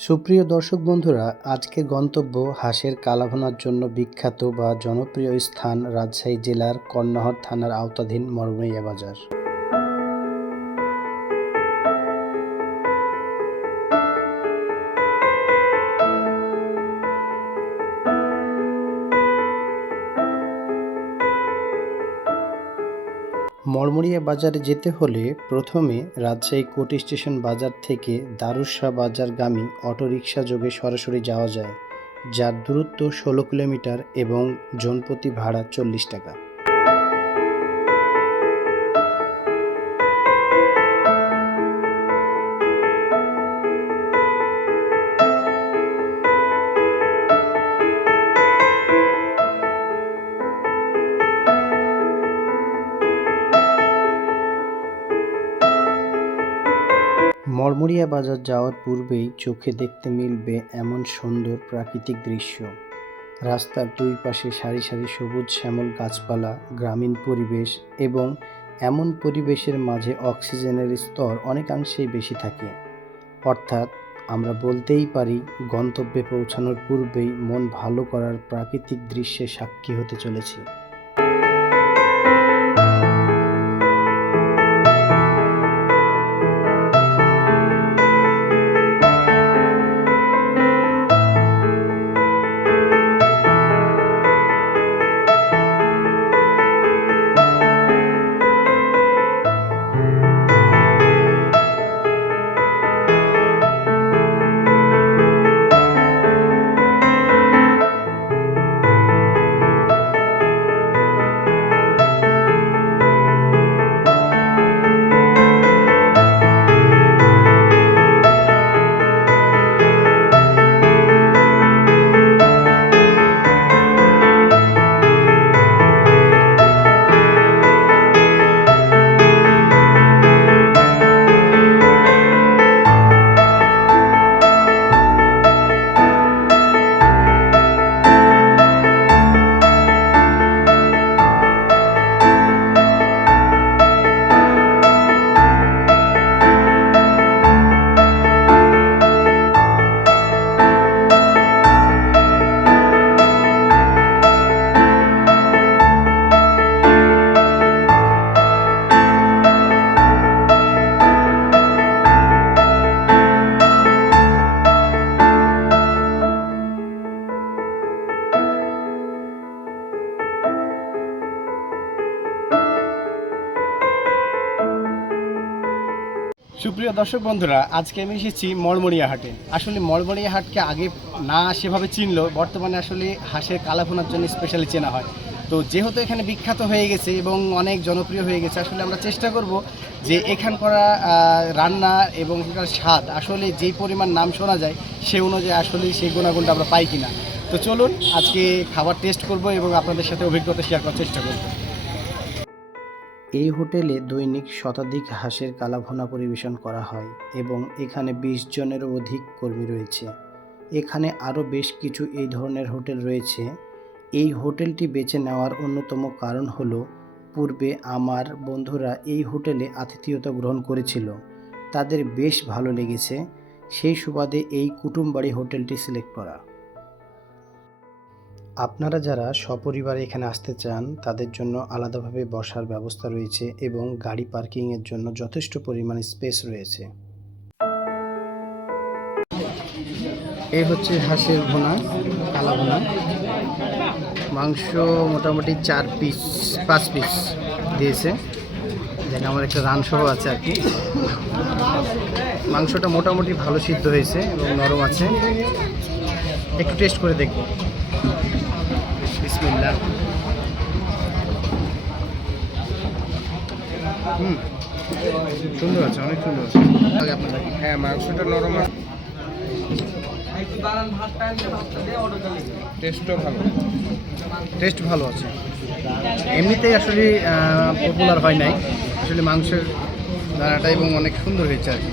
সুপ্রিয় দর্শক বন্ধুরা, আজকের গন্তব্য হাঁসের কালাভোনার জন্য বিখ্যাত বা জনপ্রিয় স্থান রাজশাহী জেলার কর্ণহর থানার আওতাধীন মরমইয়া বাজার। মরমরিয়া বাজারে যেতে হলে প্রথমে রাজশাহী কোর্ট স্টেশন বাজার থেকে দারুশা বাজারগামী অটোরিকশা যোগে সরাসরি যাওয়া যায়, যার দূরত্ব ষোলো কিলোমিটার এবং জনপ্রতি ভাড়া চল্লিশ টাকা। মরমরিয়া বাজার যাওয়ার পূর্বেই চোখে দেখতে মিলবে এমন সুন্দর প্রাকৃতিক দৃশ্য। রাস্তার দুই পাশে সারি সারি সবুজ শ্যামল গাছপালা, গ্রামীণ পরিবেশ এবং এমন পরিবেশের মাঝে অক্সিজেনের স্তর অনেকাংশেই বেশি থাকে। অর্থাৎ আমরা বলতেই পারি, গন্তব্যে পৌঁছানোর পূর্বেই মন ভালো করার প্রাকৃতিক দৃশ্যে সাক্ষী হতে চলেছি। সুপ্রিয় দর্শক বন্ধুরা, আজকে আমি এসেছি মরমরিয়া হাটে। আসলে মরমরিয়া হাটকে আগে না সেভাবে চিনলো বর্তমানে আসলে হাঁসের কালাভুনার জন্য স্পেশালি চেনা হয়। তো যেহেতু এখানে বিখ্যাত হয়ে গেছে এবং অনেক জনপ্রিয় হয়ে গেছে, আসলে আমরা চেষ্টা করব যে এখানকার রান্না এবং এখানকার স্বাদ, আসলে যেই পরিমাণ নাম শোনা যায়, সে অনুযায়ী আসলে সেই গুণাগুণটা আমরা পাই কিনা। তো চলুন, আজকে খাবার টেস্ট করব এবং আপনাদের সাথে অভিজ্ঞতা শেয়ার করার চেষ্টা করব। এই হোটেলে দৈনিক শতাধিক হাঁসের কালাভুনা পরিবেশন করা হয় এবং এখানে বিশ জনেরও অধিক কর্মী রয়েছে। এখানে আরও বেশ কিছু এই ধরনের হোটেল রয়েছে। এই হোটেলটি বেছে নেওয়ার অন্যতম কারণ হলো, পূর্বে আমার বন্ধুরা এই হোটেলে আতিথেয়তা গ্রহণ করেছিল। তাদের বেশ ভালো লেগেছে। সেই সুবাদে এই কুটুমবাড়ি হোটেলটি সিলেক্ট করা। আপনারা যারা সপরিবারে এখানে আসতে চান, তাদের জন্য আলাদাভাবে বসার ব্যবস্থা রয়েছে এবং গাড়ি পার্কিংয়ের জন্য যথেষ্ট পরিমাণে স্পেস রয়েছে। এই হচ্ছে হাঁসের ভুনা, কালা ভুনা। মাংস মোটামুটি চার পিস পাঁচ পিস দিয়েছে। যেন আমার একটা রানসহ আছে আর কি। মাংসটা মোটামুটি ভালো সিদ্ধ হয়েছে এবং নরম আছে। একটু টেস্ট করে দেখব। বিসমিল্লাহ। হুম। সুন্দর আছে, অনেক সুন্দর আছে। হ্যাঁ মাংসটা নরম আছে। ভালো। টেস্ট ভালো আছে। এমনিতেই আসলে পপুলার হয় নাই। আসলে মাংসের রান্নাটা এবং অনেক সুন্দর হয়েছে আর কি।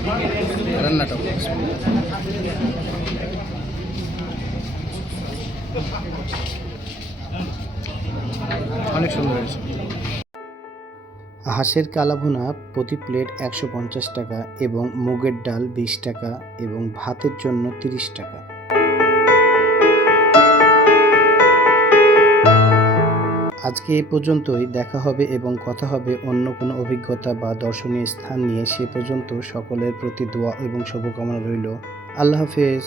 রান্নাটাও। অনেক সুন্দর হয়েছে। হাঁসের কালাভুনা প্রতি প্লেট একশো পঞ্চাশ টাকা এবং মুগের ডাল বিশ টাকা এবং ভাতের জন্য তিরিশ টাকা। আজকে এই পর্যন্তই, দেখা হবে এবং কথা হবে অন্য কোনো অভিজ্ঞতা বা দর্শনীয় স্থান নিয়ে। সে পর্যন্ত সকলের প্রতি দোয়া এবং শুভকামনা রইল। আল্লাহ হাফেজ।